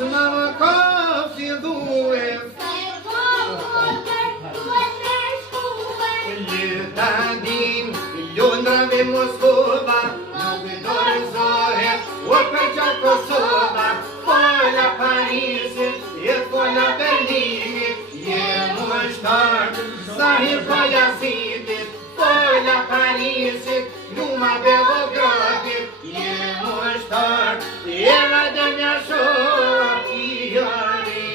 s'ma më ka fidue. Ljutandin, Ljondrave Moskova, nuk dorëzohet, o për gjatë Kosova, fola Parisit, e fola Berlinit, je mushtar, sahib Bajazitit, fola Parisit, Luma Beogradit, je mushtar, era dhe mja shok i jarit.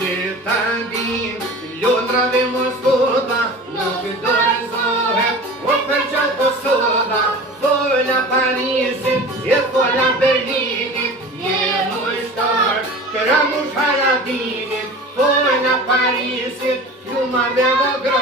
Ljutandin, Ljondrave Moskova, nuk dorëzohet, o për gjatë Kosova, fola Parisit, e fola Berlinit, je mushtar, këra mush Haradinit, fola Parisit, Luma Beograd.